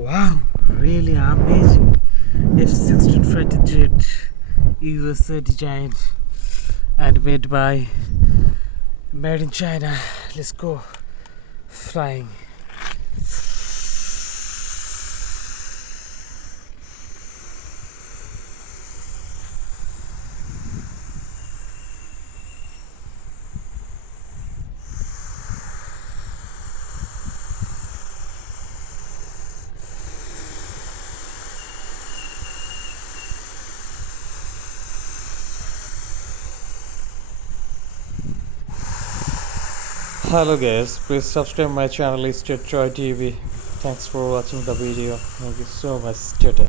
Wow, really amazing F-16 fighter jet, USA designed and made in China. Let's go flying. Hello guys, please subscribe my channel State Joy TV. Thanks for watching the video. Thank you so much. Tata.